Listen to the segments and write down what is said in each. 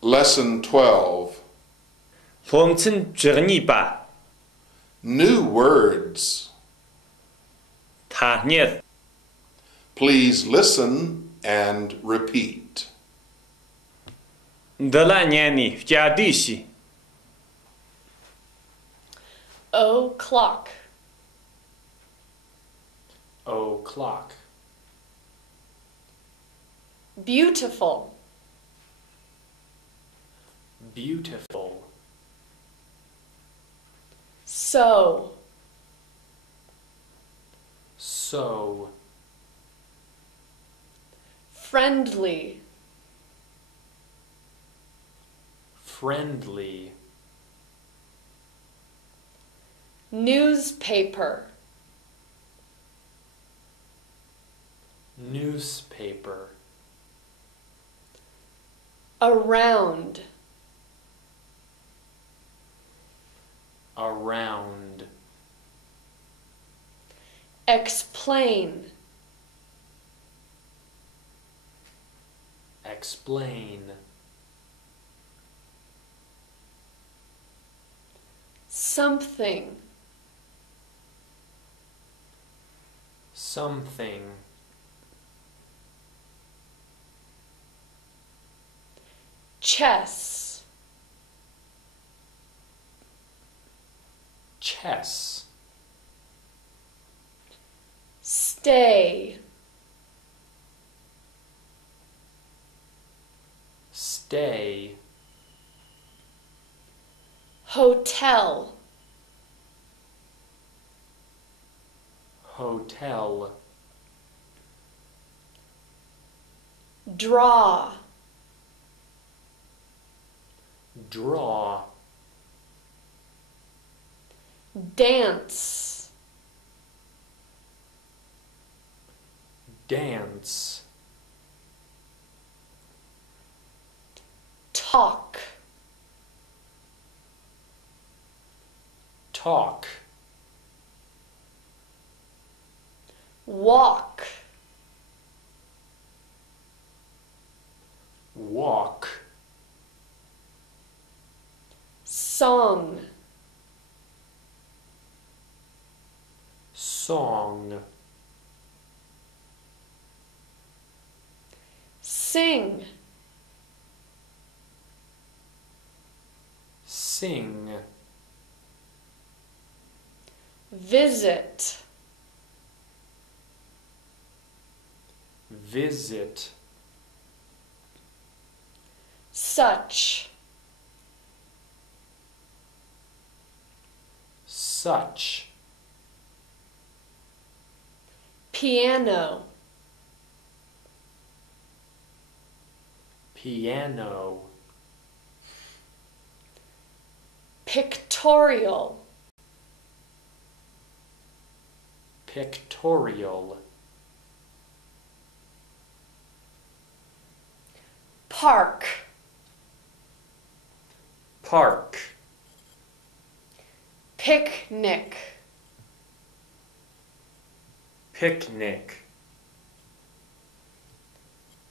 Lesson 12. 롬튼 죄니바 New words. 타니et Please listen and repeat. ndalanyani fjadishi o'clock, o'clock, beautiful, beautiful, so, so, friendly, friendly, newspaper, newspaper, around, around, explain, explain, something, something, chess, chess, stay, stay, hotel, hotel, draw, draw, dance, dance, talk, talk, walk, walk, song, song, sing, sing, visit, visit, such, such, piano, piano, pictorial, pictorial, park, park picnic, picnic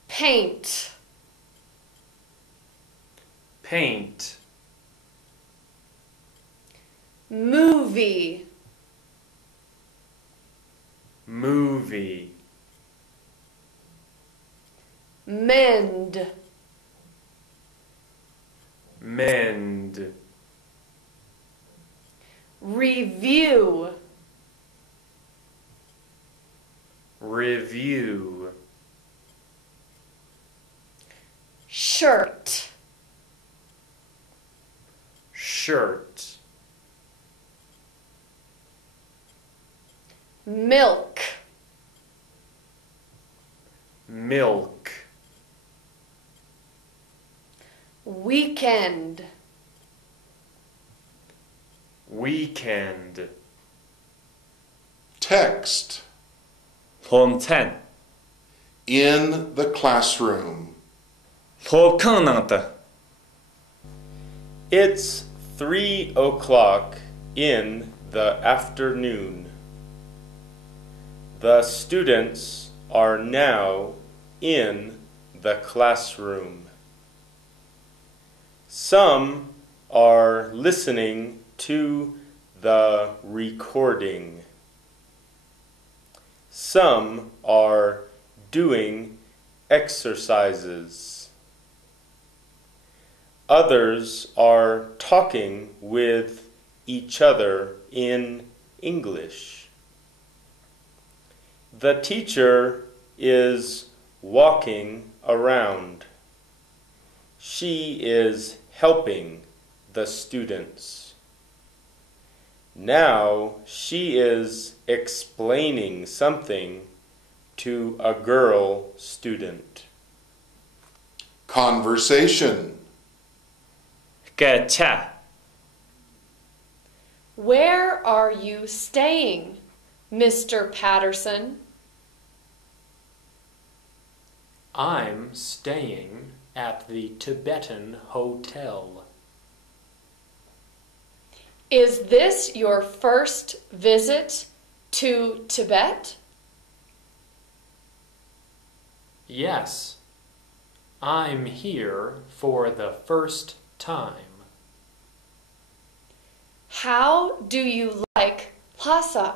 paint, paint movie, movie mend, mend review, review shirt, shirt milk, milk weekend, weekend Text. 롬텐 In the classroom. 롬캉낭다 It's 3 o'clock in the afternoon. The students are now in the classroom. Some are listening to the recording. Some are doing exercises. Others are talking with each other in English. The teacher is walking around. She is helping the students. Now she is explaining something to a girl student. Conversation. Cái cha. Where are you staying, Mr. Patterson? I'm staying at the Tibetan Hotel. Is this your first visit to Tibet? Yes, I'm here for the first time. How do you like Lhasa?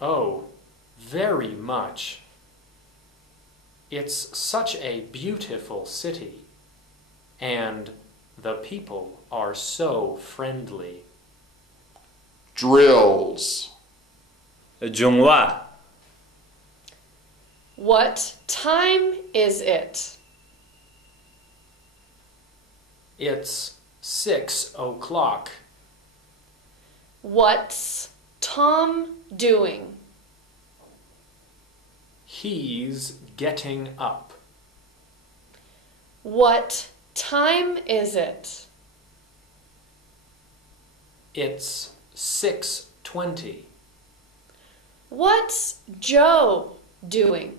Oh, very much. It's such a beautiful city, and the people are so friendly. Drills. Jungwa. What time is it? It's 6 o'clock. What's Tom doing? He's getting up. What time is it? It's 6:20. What's Joe doing?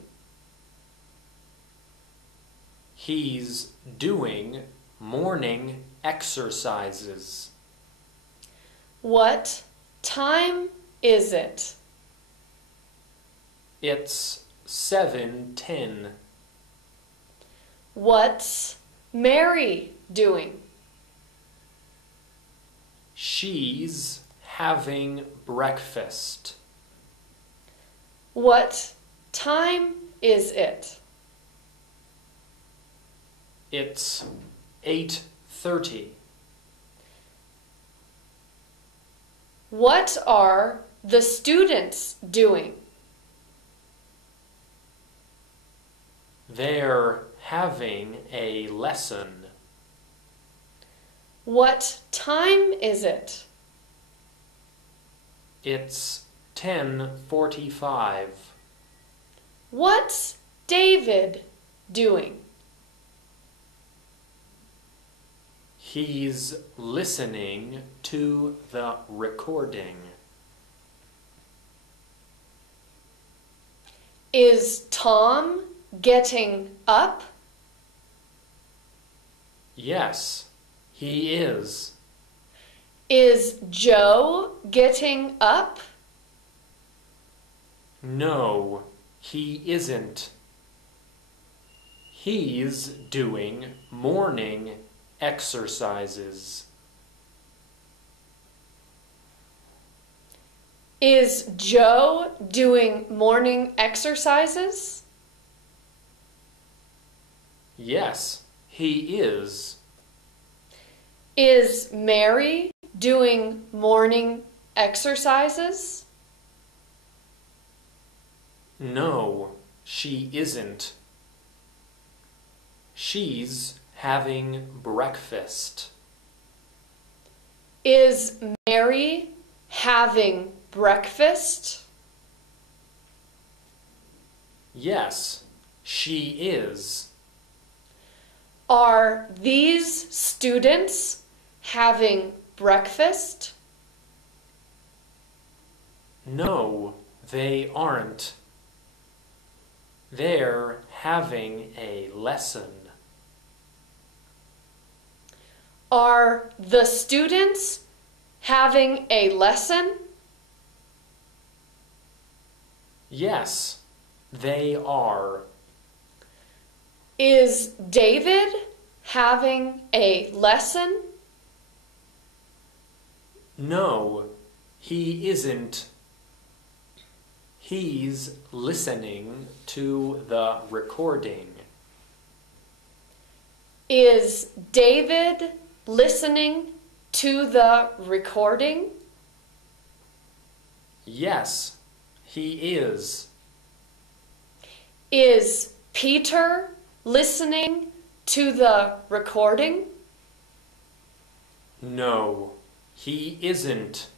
He's doing morning exercises. What time is it? It's 7:10. What's Mary doing? She's having breakfast. What time is it? It's 8:30. What are the students doing? They're having a lesson. What time is it? It's 10:45. What's David doing? He's listening to the recording. Is Tom getting up? Yes, he is. Is Joe getting up? No, he isn't. He's doing morning exercises. Is Joe doing morning exercises? Yes, he is. Is Mary doing morning exercises? No, she isn't. She's having breakfast. Is Mary having breakfast? Yes, she is. Are these students having breakfast? No, they aren't. They're having a lesson. Are the students having a lesson? Yes, they are. Is David having a lesson? No, he isn't. He's listening to the recording. Is David listening to the recording? Yes, he is. Is Peter listening to the recording? No, he isn't.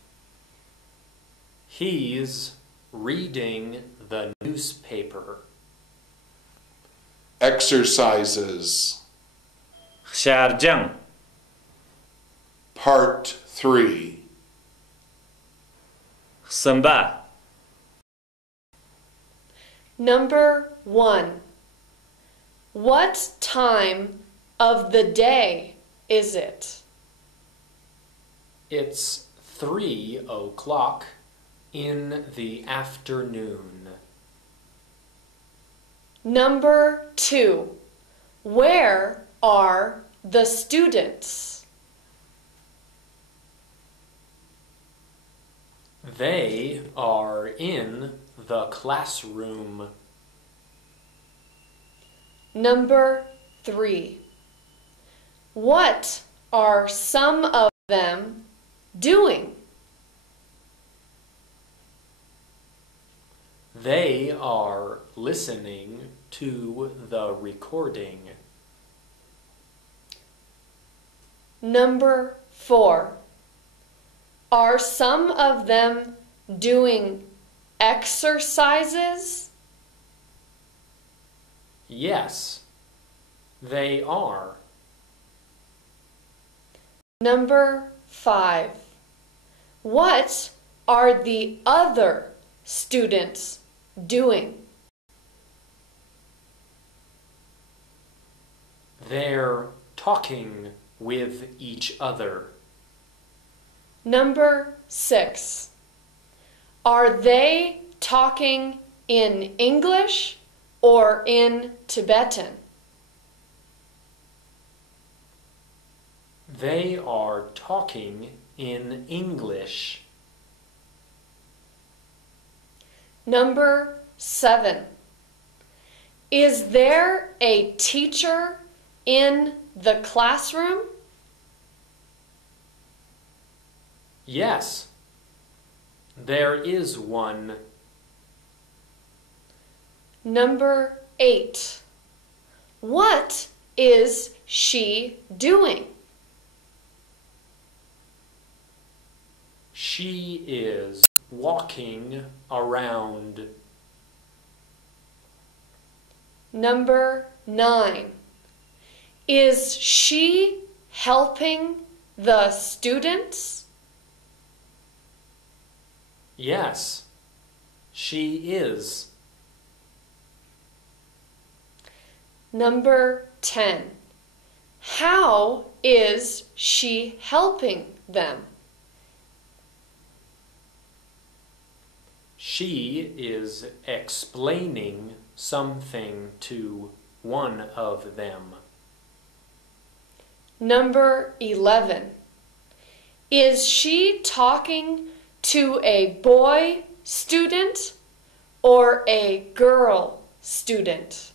He's reading the newspaper. Exercises. Xiarjang. Part 3. Samba. Number 1. What time of the day is it? It's 3 o'clock in the afternoon. Number 2. Where are the students? They are in the classroom. Number 3. What are some of them doing? They are listening to the recording. Number 4. Are some of them doing exercises? Yes, they are. Number 5. What are the other students doing? They're talking with each other. Number 6. Are they talking in English or in Tibetan? They are talking in English. Number 7. Is there a teacher in the classroom? Yes, there is one. Number 8. What is she doing? She is walking around. Number 9. Is she helping the students? Yes, she is. Number 10. How is she helping them? She is explaining something to one of them. Number 11. Is she talking to a boy student or a girl student?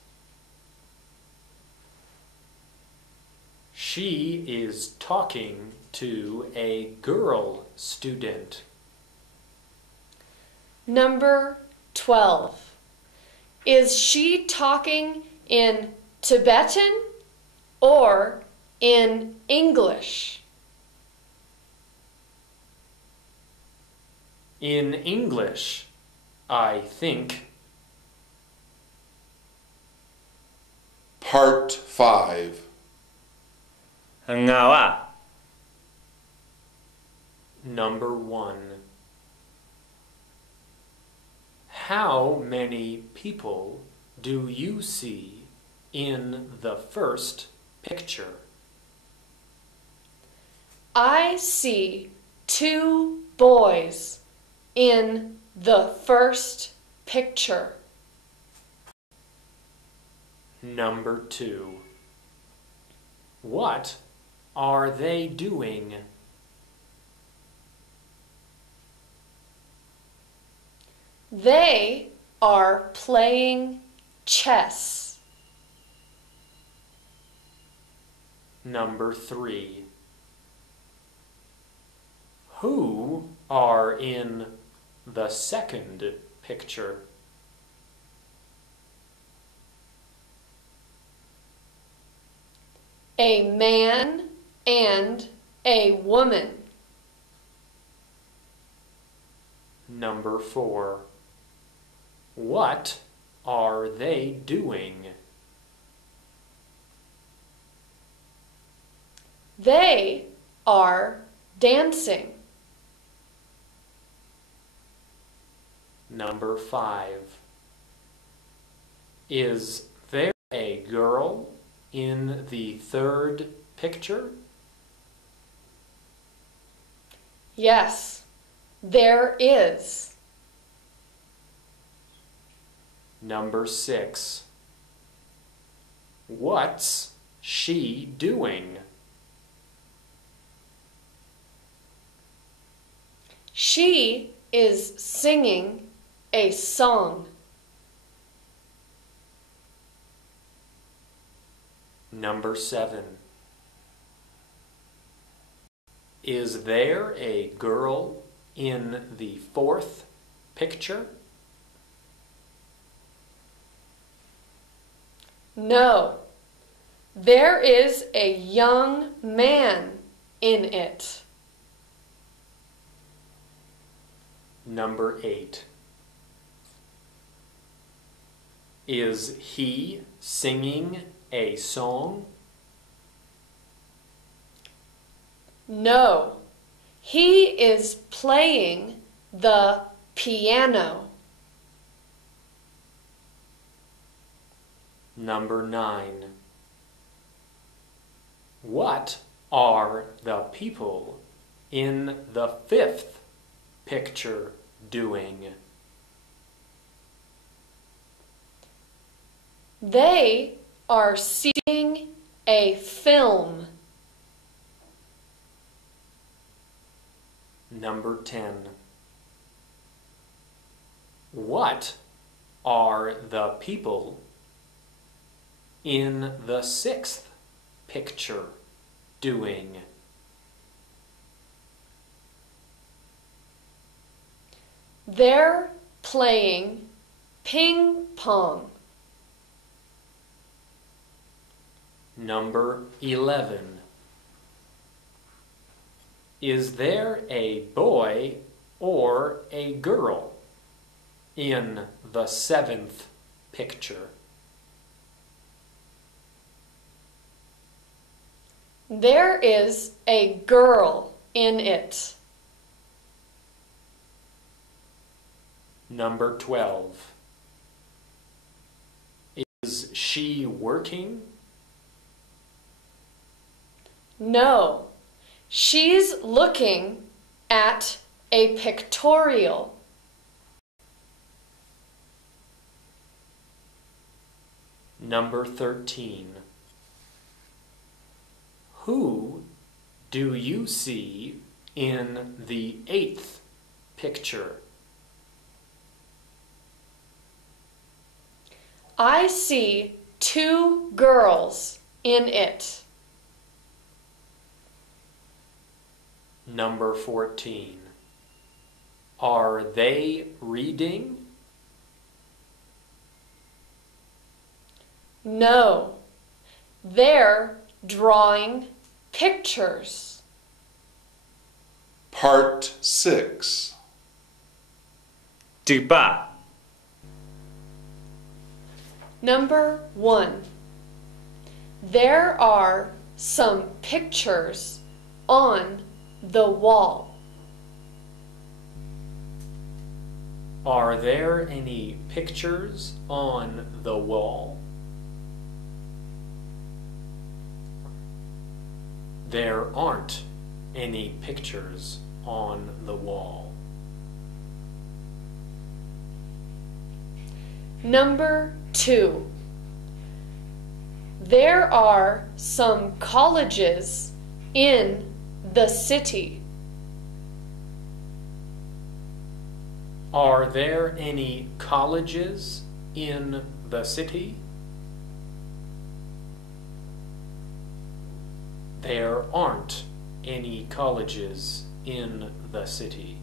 She is talking to a girl student. Number 12. Is she talking in Tibetan or in English? In English, I think. Part 5. Ngawa. Number 1. How many people do you see in the first picture? I see 2 boys in the first picture. Number 2. What are they doing? They are playing chess. Number 3. Who are in the second picture? A man and a woman. Number 4. What are they doing? They are dancing. Number 5. Is there a girl in the third picture? Yes, there is. Number 6. What's she doing? She is singing a song. Number 7. Is there a girl in the fourth picture? No, there is a young man in it. Number 8. Is he singing a song? No, he is playing the piano. Number 9. What are the people in the fifth picture doing? They are seeing a film. Number 10. What are the people in the sixth picture doing? They're playing ping pong. Number 11. Is there a boy or a girl in the seventh picture? There is a girl in it. Number 12. Is she working? No, she's looking at a pictorial. Number 13. Who do you see in the eighth picture? I see two girls in it. Number 14. Are they reading? No, they're drawing pictures. Part 6. Thứ ba. Number 1. There are some pictures on the wall. Are there any pictures on the wall? There aren't any pictures on the wall. Number 2. There are some colleges in the city. Are there any colleges in the city? There aren't any colleges in the city.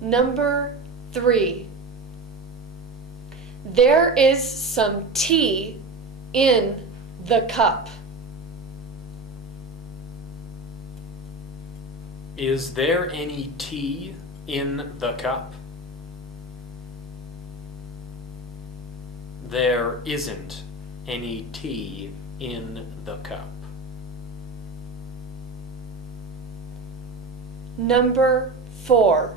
Number 3. There is some tea in the cup. Is there any tea in the cup? There isn't any tea in the cup. Number 4.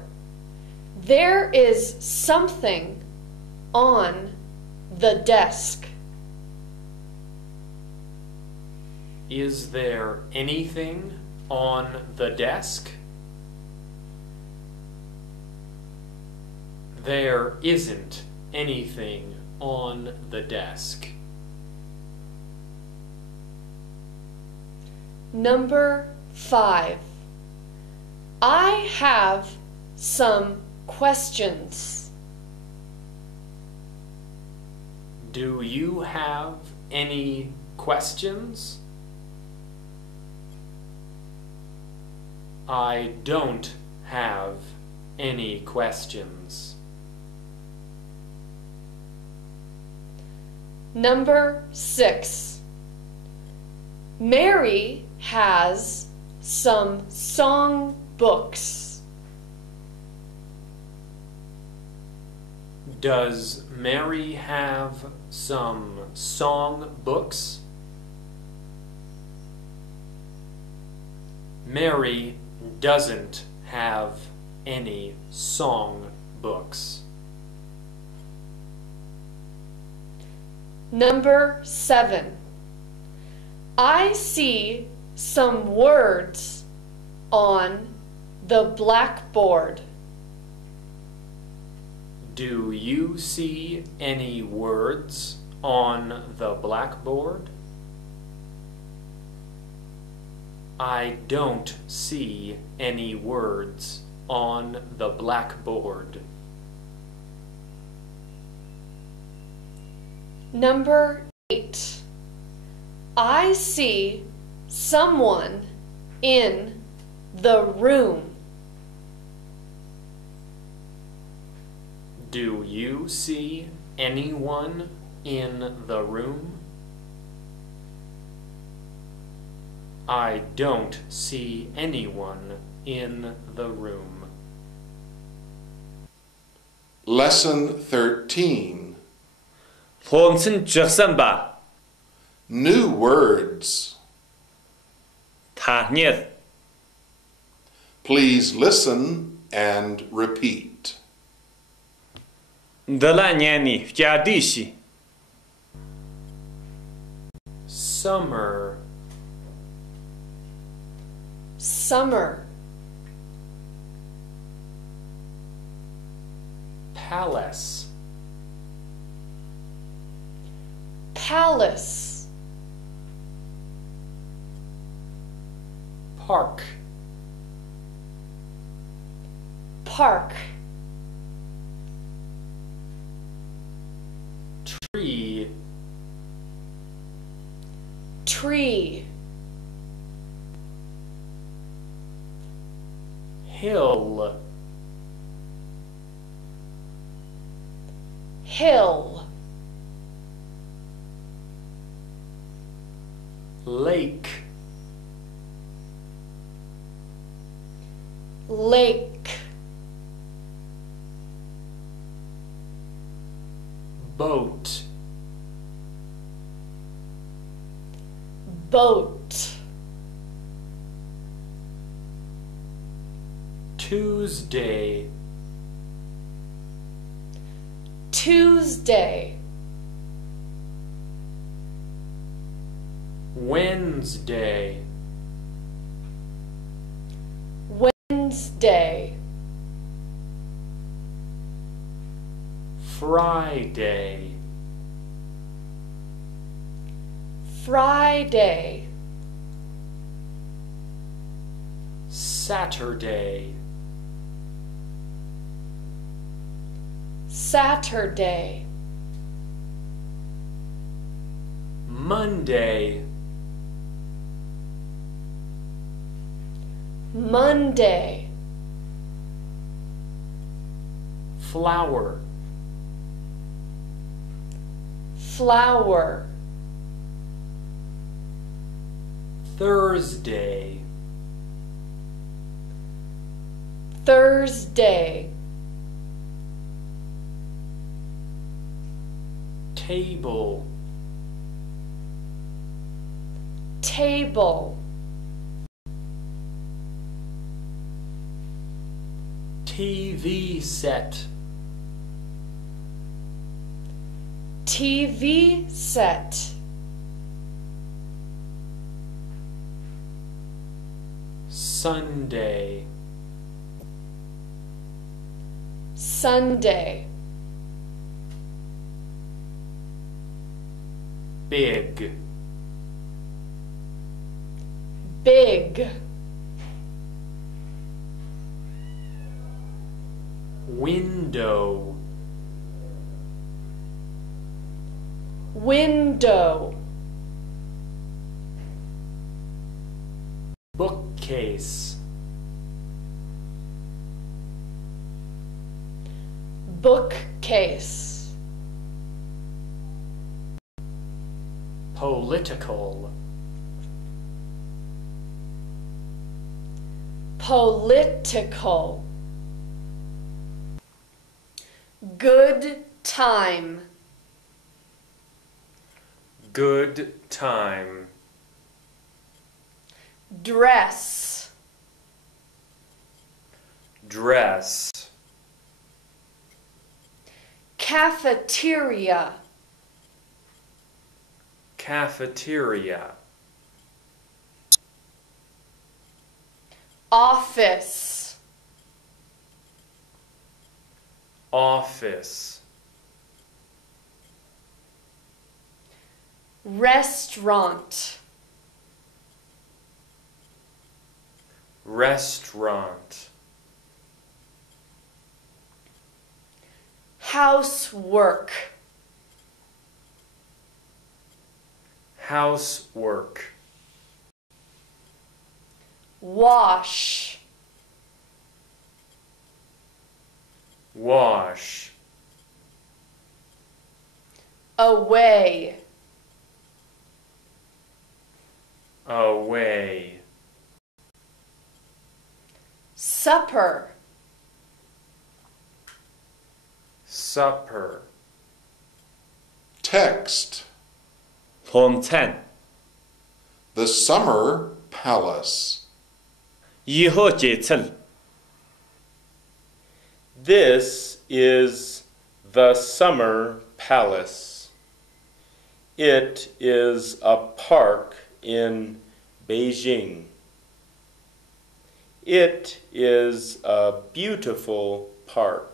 There is something on the desk. Is there anything on the desk? There isn't anything on the desk. Number 5. I have some questions. Do you have any questions? I don't have any questions. Number 6. Mary has some song books. Does Mary have some song books? Mary doesn't have any song books. Number 7. I see some words on the blackboard. Do you see any words on the blackboard? I don't see any words on the blackboard. Number 8. I see someone in the room. Do you see anyone in the room? I don't see anyone in the room. Lesson 13. Хуамцэн жагсан ба. New words. Tahnier. Please listen and repeat. Dalanyani vjadishi. Summer, Summer. palace, Palace. park, Park. tree, Tree. hill, Hill. lake, Lake. boat, Boat. Tuesday, Tuesday. Wednesday, Wednesday. Friday, Friday, Saturday, Saturday, Monday, Monday, flower, flower, Thursday, Thursday, table, table, TV set, TV set, Sunday, Sunday, big, big, window, window, bookcase, bookcase, political, political, good time, Good time. dress, Dress. cafeteria, Cafeteria. office, Office. restaurant, Restaurant. housework, Housework. wash, Wash. away, Away. supper, Supper. Text. hôm餐. The Summer Palace. 이호제철. This is the Summer Palace. It is a park in Beijing. It is a beautiful park.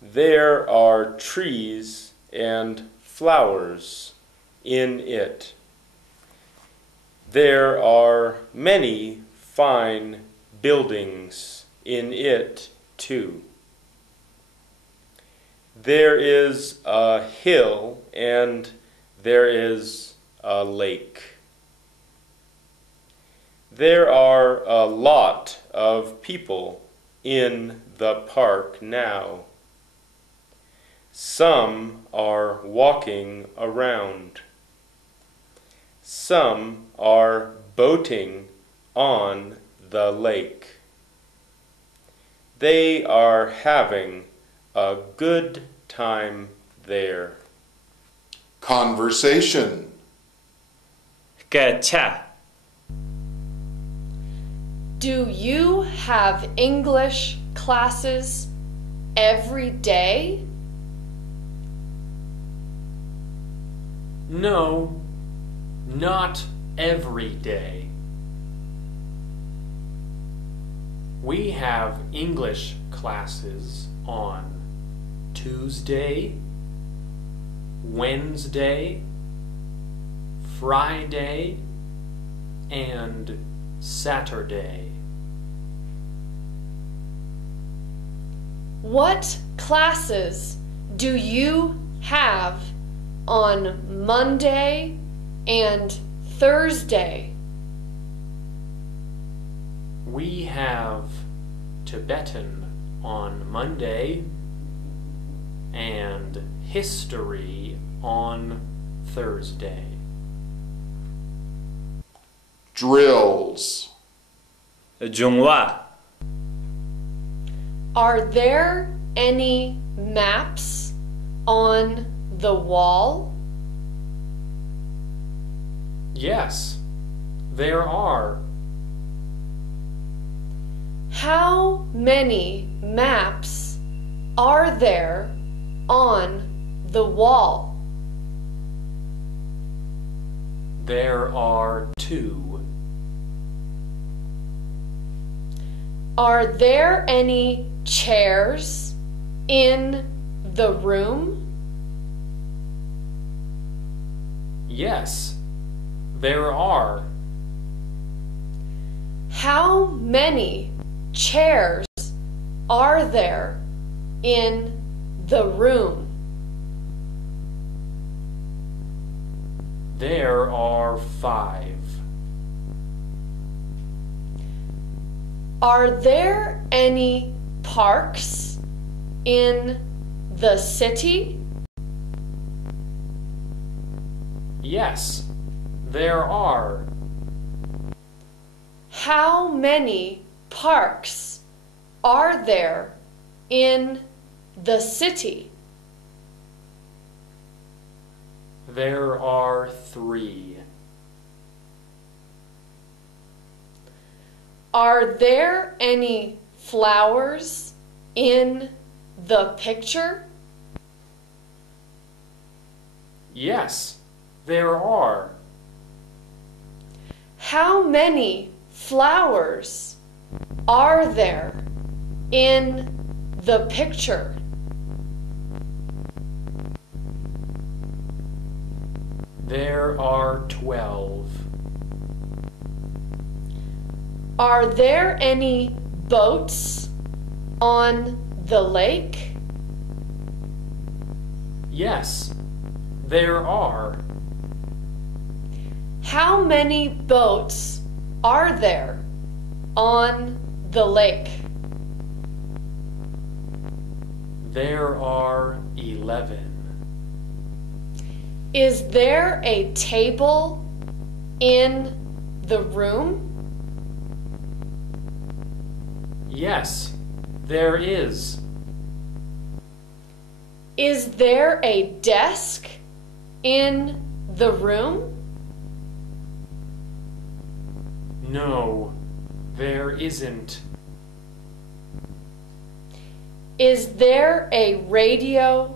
There are trees and flowers in it. There are many fine buildings in it too. There is a hill and there is a lake. There are a lot of people in the park now. Some are walking around. Some are boating on the lake. They are having a good time there. Conversation. Gacha. Do you have English classes every day? No, not every day. We have English classes on Tuesday, Wednesday, Friday and Saturday. What classes do you have on Monday and Thursday? We have Tibetan on Monday and history on Thursday. Drills. Jungwa. Are there any maps on the wall? Yes, there are. How many maps are there on the wall? There are 2. Are there any chairs in the room? Yes, there are. How many chairs are there in the room? There are 5. Are there any parks in the city? Yes, there are. How many parks are there in the city? There are 3. Are there any flowers in the picture? Yes, there are. How many flowers are there in the picture? There are 12. Are there any boats on the lake? Yes, there are. How many boats are there on the lake? There are 11. Is there a table in the room? Yes, there is. Is there a desk in the room? No, there isn't. Is there a radio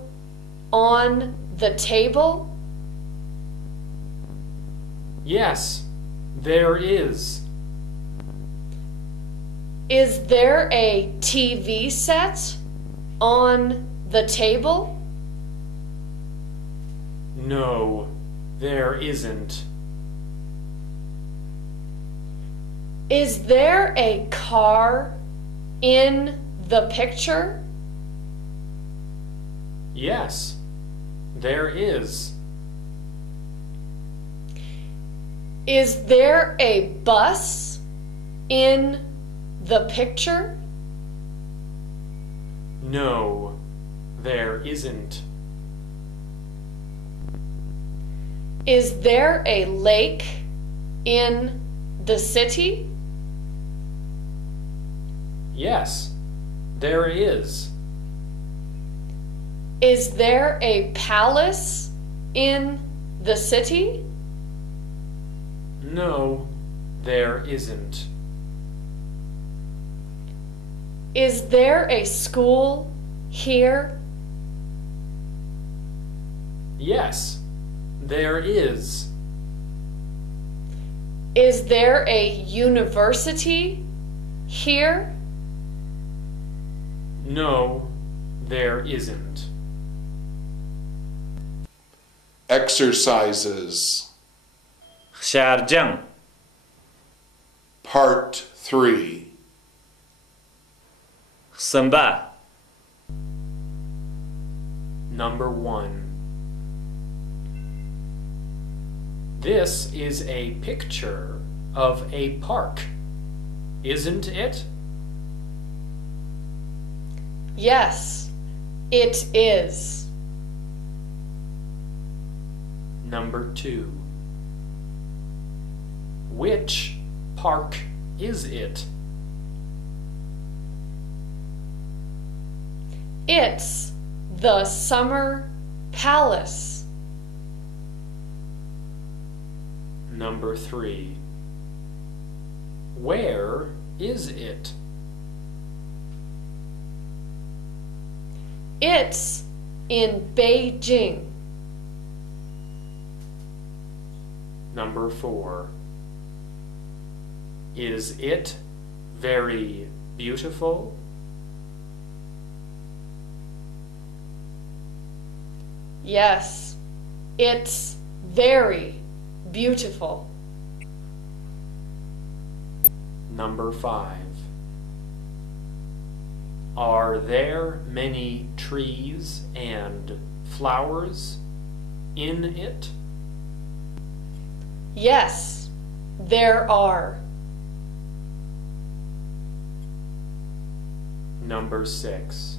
on the table? Yes, there is. Is there a TV set on the table? No, there isn't. Is there a car in the picture? Yes, there is. Is there a bus in the picture? No, there isn't. Is there a lake in the city? Yes, there is. Is there a palace in the city? No, there isn't. Is there a school here? Yes, there is. Is there a university here? No, there isn't. Exercises. Sharjang. Part 3. Samba. Number 1. This is a picture of a park, isn't it? Yes, it is. Number 2. Which park is it? It's the Summer Palace. Number 3. Where is it? It's in Beijing. Number 4. Is it very beautiful? Yes, it's very beautiful. Number 5. Are there many trees and flowers in it? Yes, there are. Number 6.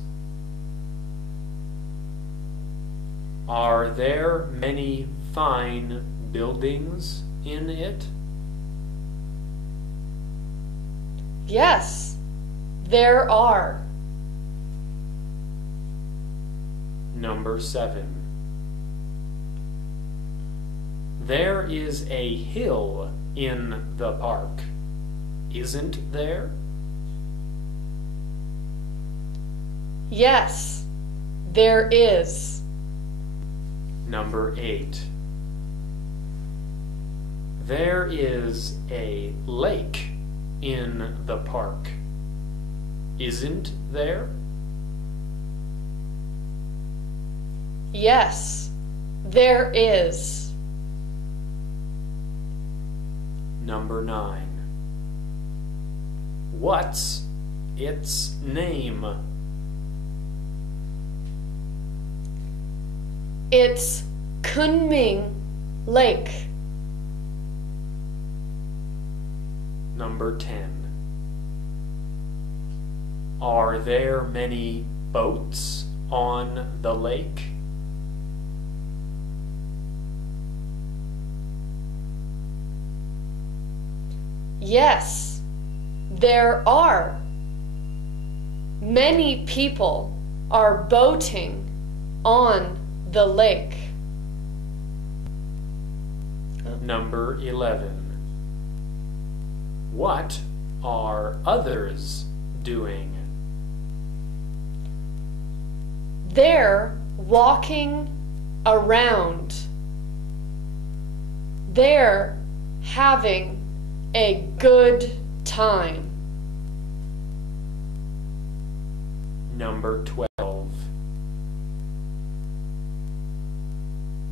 Are there many fine buildings in it? Yes, there are. Number 7. There is a hill in the park, isn't there? Yes, there is. Number 8. There is a lake in the park, isn't there? Yes, there is. Number 9. What's its name? It's Kunming Lake. Number 10. Are there many boats on the lake? Yes, there are. Many people are boating on the lake. Number 11. What are others doing? They're walking around. They're having a good time. Number 12.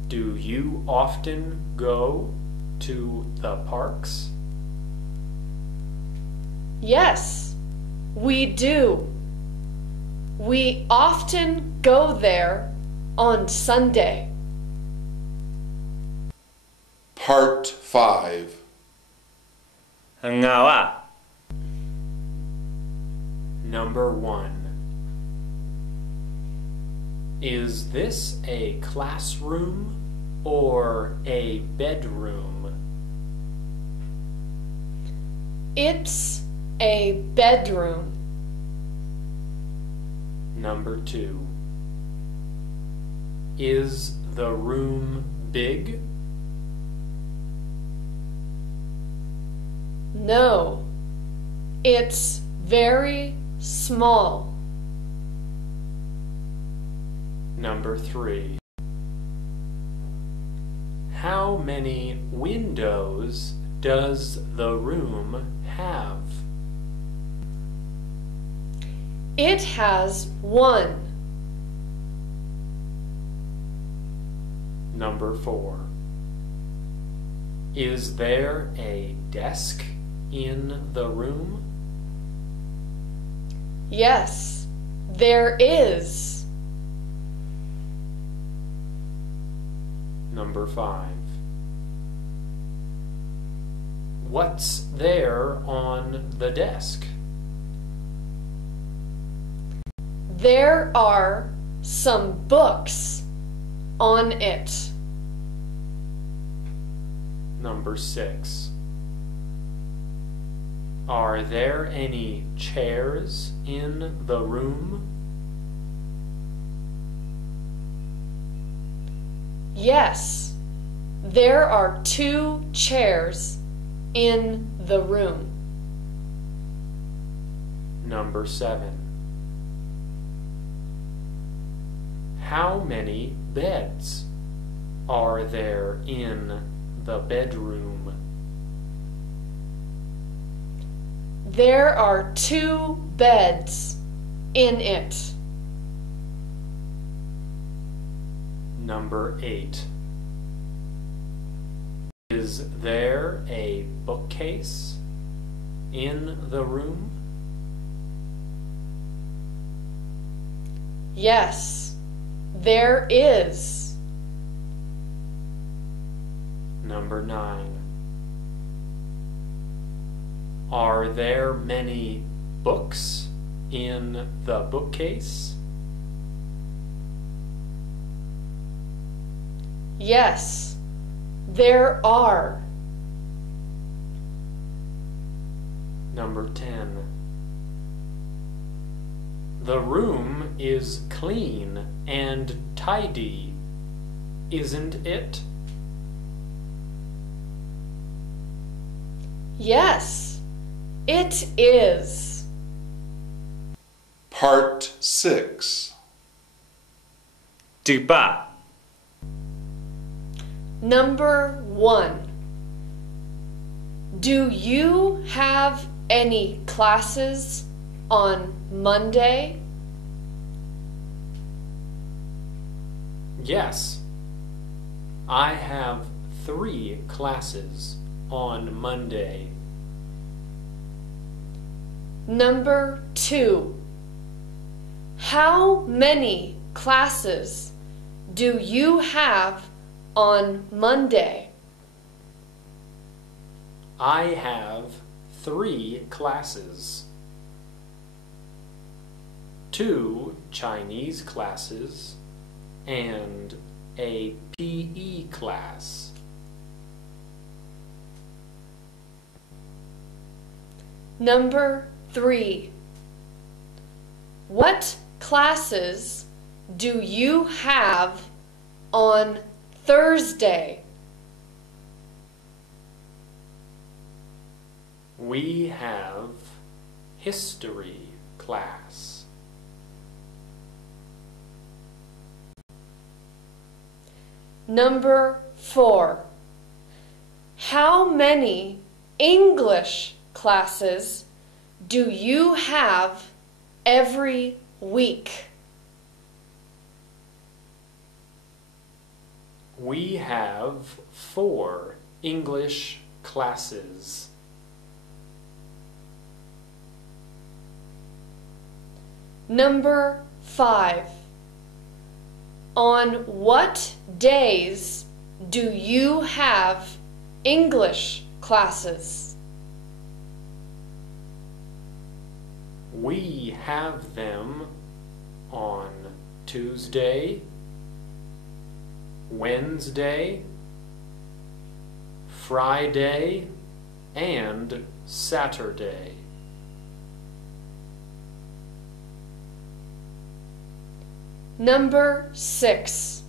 Do you often go to the parks? Yes, we do. We often go there on Sunday. Part 5. Ngawa. Number 1. Is this a classroom or a bedroom? It's a bedroom. Number 2. Is the room big? No, it's very small. Number 3. How many windows does the room have? It has one. Number 4. Is there a desk in the room? Yes, there is. Number 5. What's there on the desk? There are some books on it. Number 6. Are there any chairs in the room? Yes, there are 2 chairs in the room. Number 7. How many beds are there in the bedroom? There are 2 beds in it. Number 8. Is there a bookcase in the room? Yes, there is. Number 9. Are there many books in the bookcase? Yes, there are. Number 10. The room is clean and tidy, isn't it? Yes, it is. Part 6. Diba. Number 1. Do you have any classes on Monday? Yes. I have 3 classes on Monday. Number 2. How many classes do you have on Monday? I have 3 classes. 2 Chinese classes and a PE class. Number 3. What classes do you have on Thursday? We have history class. Number 4. How many English classes do you have every week? We have 4 English classes. Number 5. On what days do you have English classes? We have them on Tuesday, Wednesday, Friday, and Saturday. Number 6.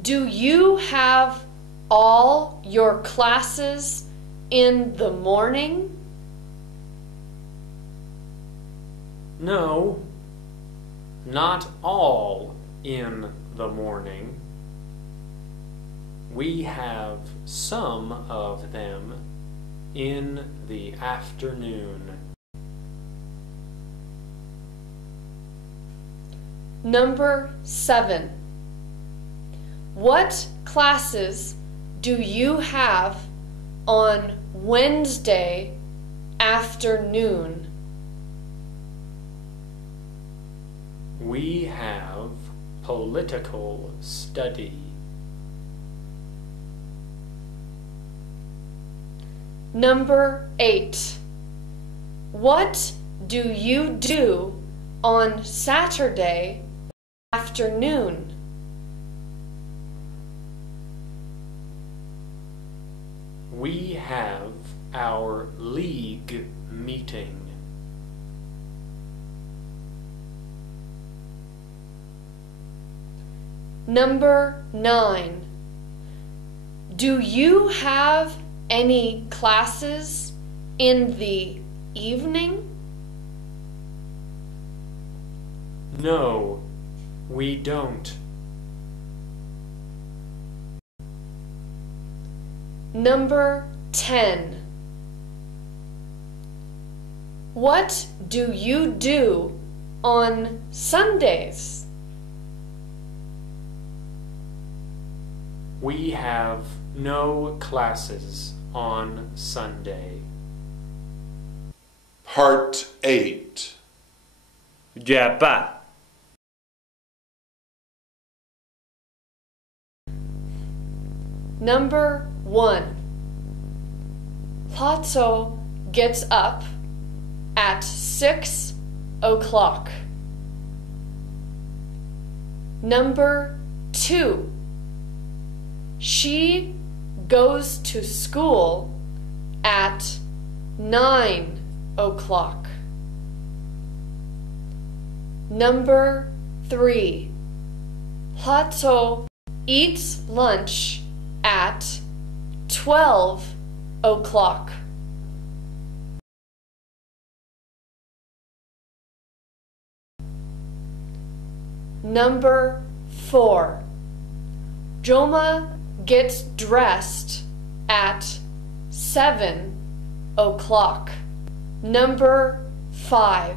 Do you have all your classes in the morning? No, not all in the morning. We have some of them in the afternoon. Number 7. What classes do you have on Wednesday afternoon? We have political study. Number 8. What do you do on Saturday afternoon? We have our league meeting. Number 9. Do you have any classes in the evening? No, we don't. Number 10. What do you do on Sundays? We have no classes on Sunday. Part 8. Japa. Number 1. Lotso gets up at 6 o'clock. Number 2. She goes to school at 9 o'clock. Number 3. Lotso eats lunch at 12 o'clock. Number 4. Joma gets dressed at 7 o'clock. Number 5.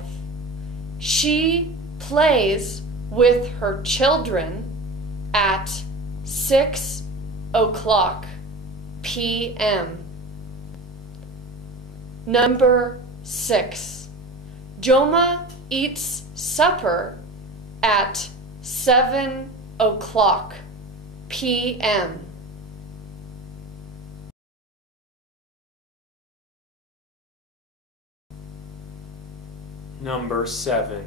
She plays with her children at 6 o'clock p.m. Number 6. Joma eats supper at 7 o'clock p.m. Number 7.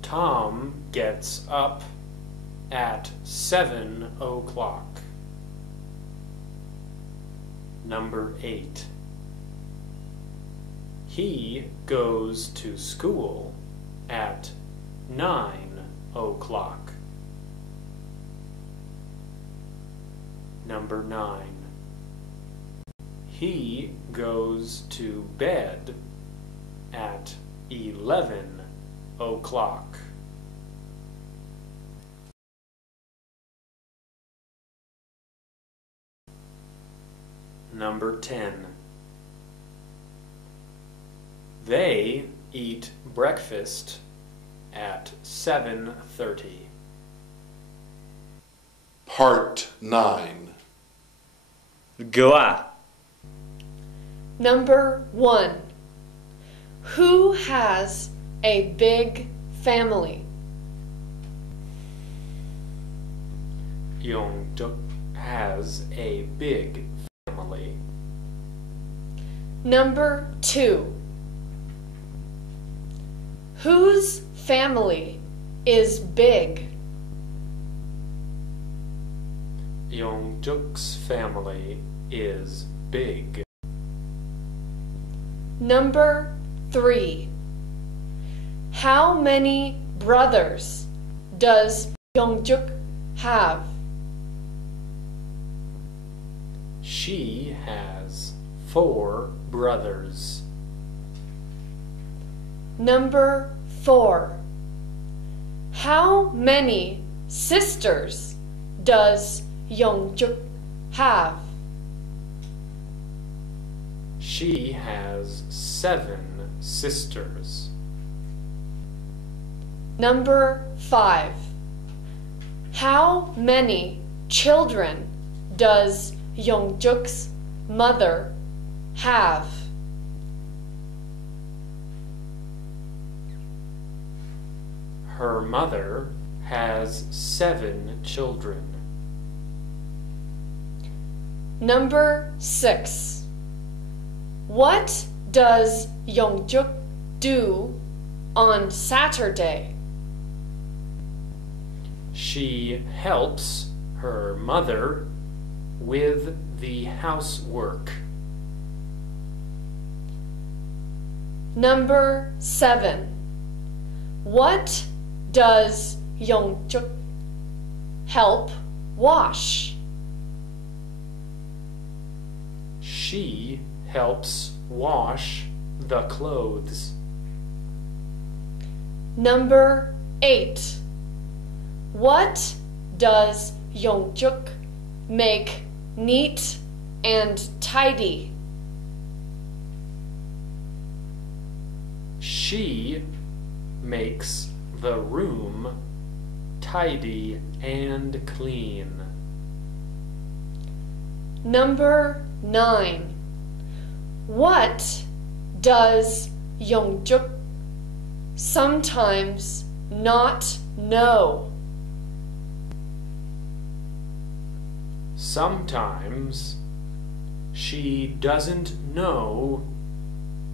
Tom gets up at 7 o'clock. Number 8. He goes to school at 9 o'clock. Number 9. He goes to bed at 11 o'clock. Number 10. They eat breakfast at 7:30. Part 9. Goa. Number 1. Who has a big family? Yongduk has a big family. Number 2. Whose family is big? Yongduk's family is big. Number 3. How many brothers does Yongjuk have? She has 4 brothers. Number 4. How many sisters does Yongjuk have? She has 7 sisters. Number 5. How many children does Yongjuk's mother have? Her mother has 7 children. Number 6. What does Yongjuk do on Saturday? She helps her mother with the housework. Number 7. What does Yongjuk help wash? She helps wash the clothes. Number 8. What does Yongjuk make neat and tidy? She makes the room tidy and clean. Number 9. What does Yongjuk sometimes not know? Sometimes she doesn't know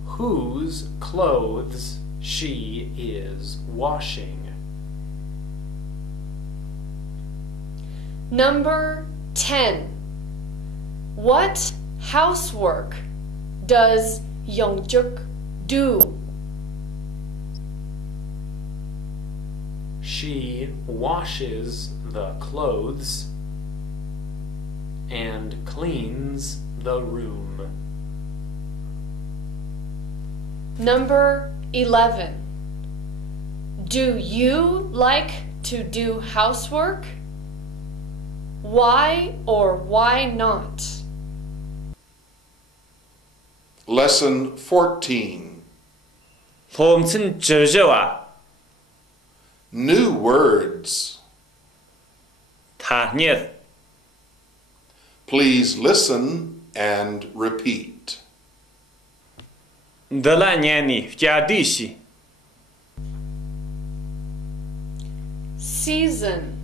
whose clothes she is washing. Number 10. What housework does Yongjuk do? She washes the clothes and cleans the room. Number 11. Do you like to do housework? Why or why not? Lesson 14. 봄춘 저저와 New words. 타니르 Please listen and repeat. 들라냐니 갸디시 Season.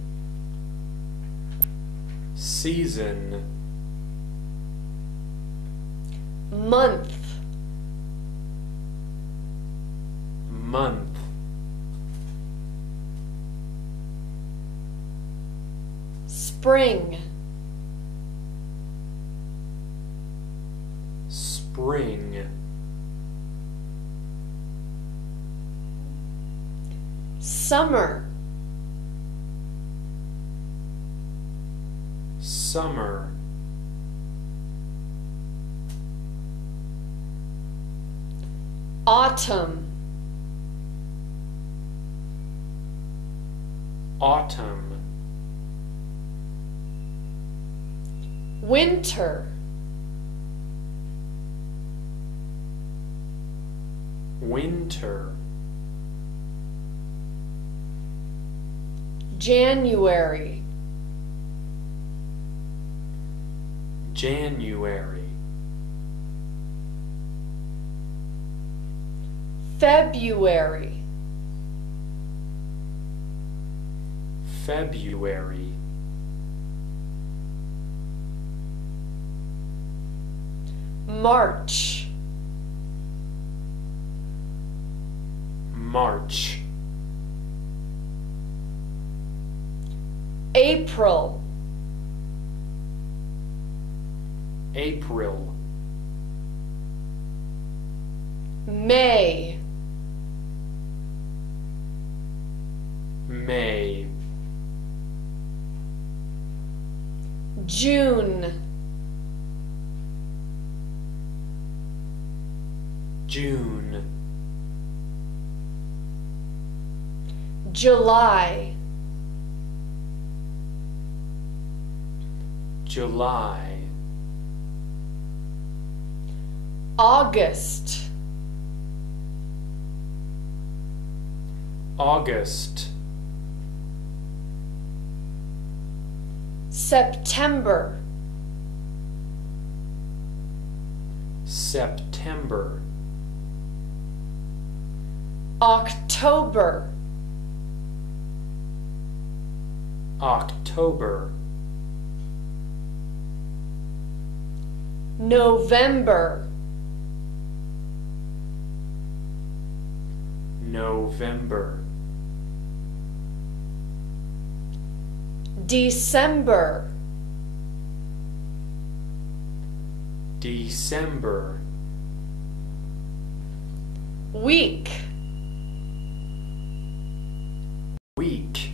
Season. Month. Month. Spring. Spring. Summer. Summer. Autumn. Autumn. Winter. Winter. January. January. February. February. March. March. April. April. May. May. June. June. July. July. August. August. September. September, October, October, November, November, December, December, week, week,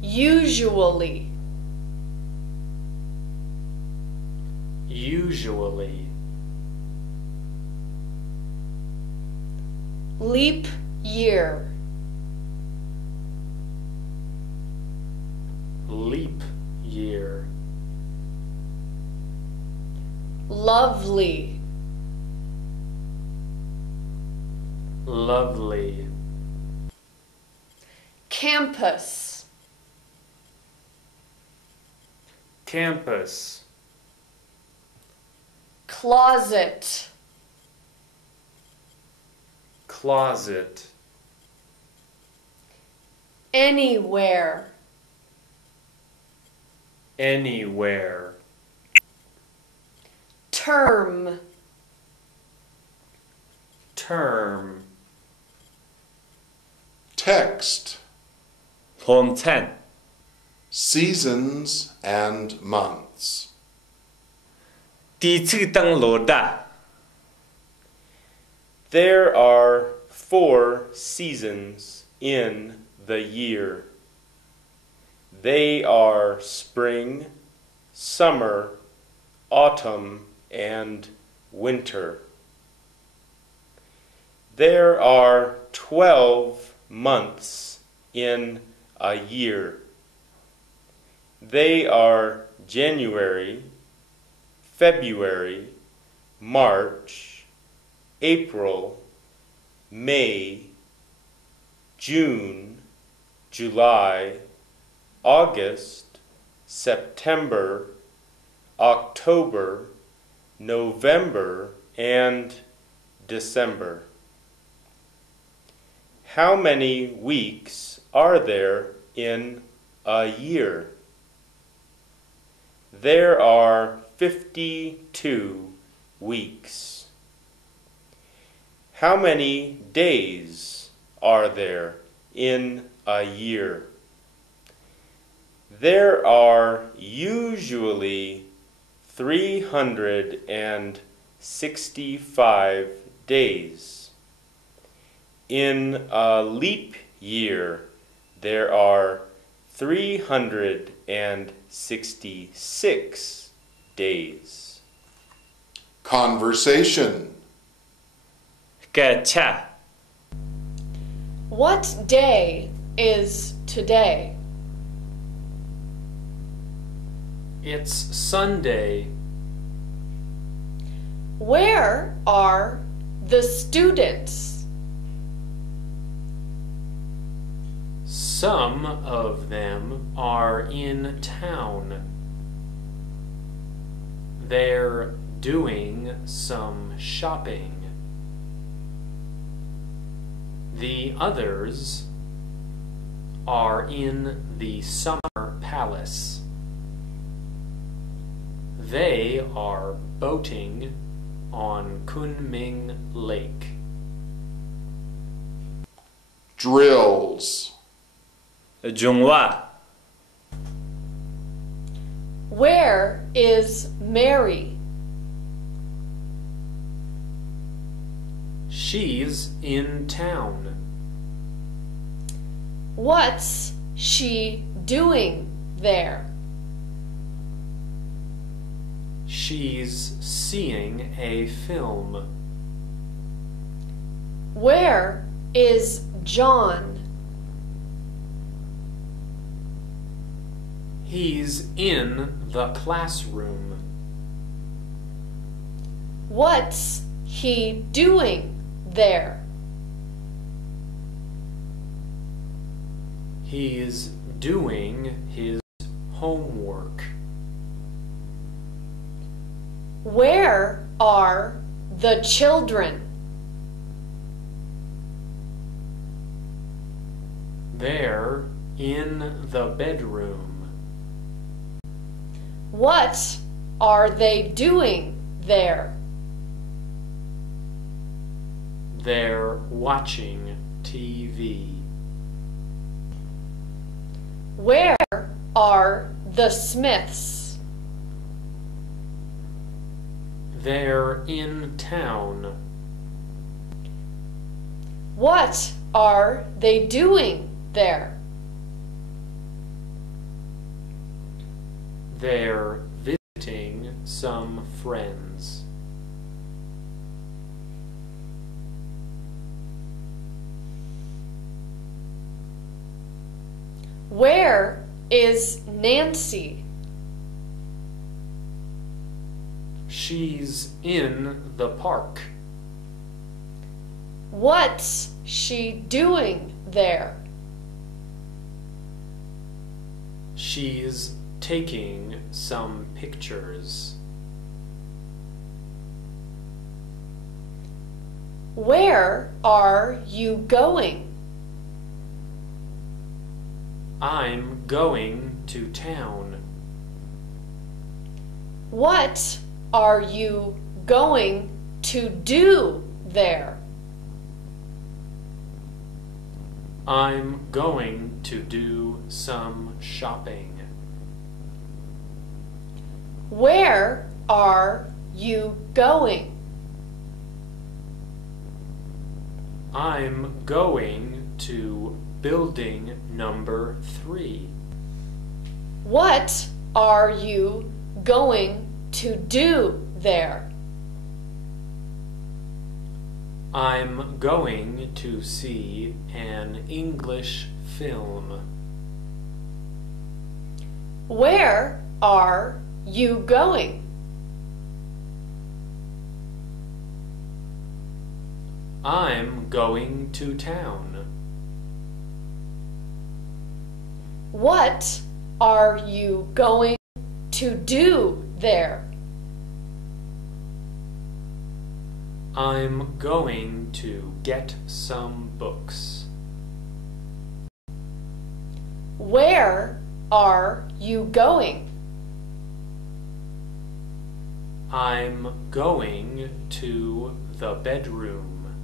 usually, usually, leap year, leap year, lovely, lovely, campus, campus, closet, closet, anywhere, anywhere, term, term, Text, ผมท่าน seasons and months. 第一次登楼的 There are 4 seasons in the year. They are spring, summer, autumn, and winter. There are 12 months in a year. They are January, February, March, April, May, June, July, August, September, October, November, and December. How many weeks are there in a year? There are 52 weeks. How many days are there in a year? There are usually 365 days. In a leap year, there are 366 days. Conversation, 个恰 What day is today? It's Sunday. Where are the students? Some of them are in town. They're doing some shopping. The others are in the summer palace. They are boating on Kunming Lake. drills, 中话 Where is Mary? She's in town. What's she doing there? She's seeing a film. Where is John? He's in the classroom. What's he doing there? He's doing his homework. Where are the children? They're in the bedroom. What are they doing there? They're watching TV. Where are the Smiths? They're in town. What are they doing there? They're visiting some friends. Where is Nancy? She's in the park. What's she doing there? She's taking some pictures. Where are you going? I'm going to town. What are you going to do there? I'm going to do some shopping. Where are you going? I'm going to building number 3. What are you going to do there? I'm going to see an English film. Where are you going? I'm going to town. What are you going to do there? I'm going to get some books. Where are you going? I'm going to the bedroom.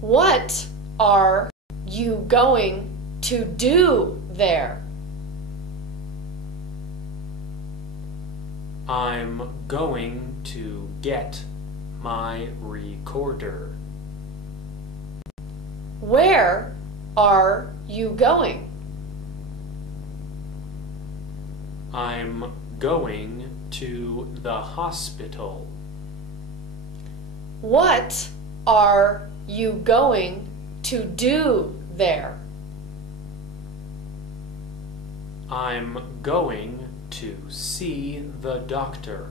What are you going to do there? I'm going to get my recorder. Where are you going? I'm going to the hospital. What are you going to do there? I'm going to see the doctor.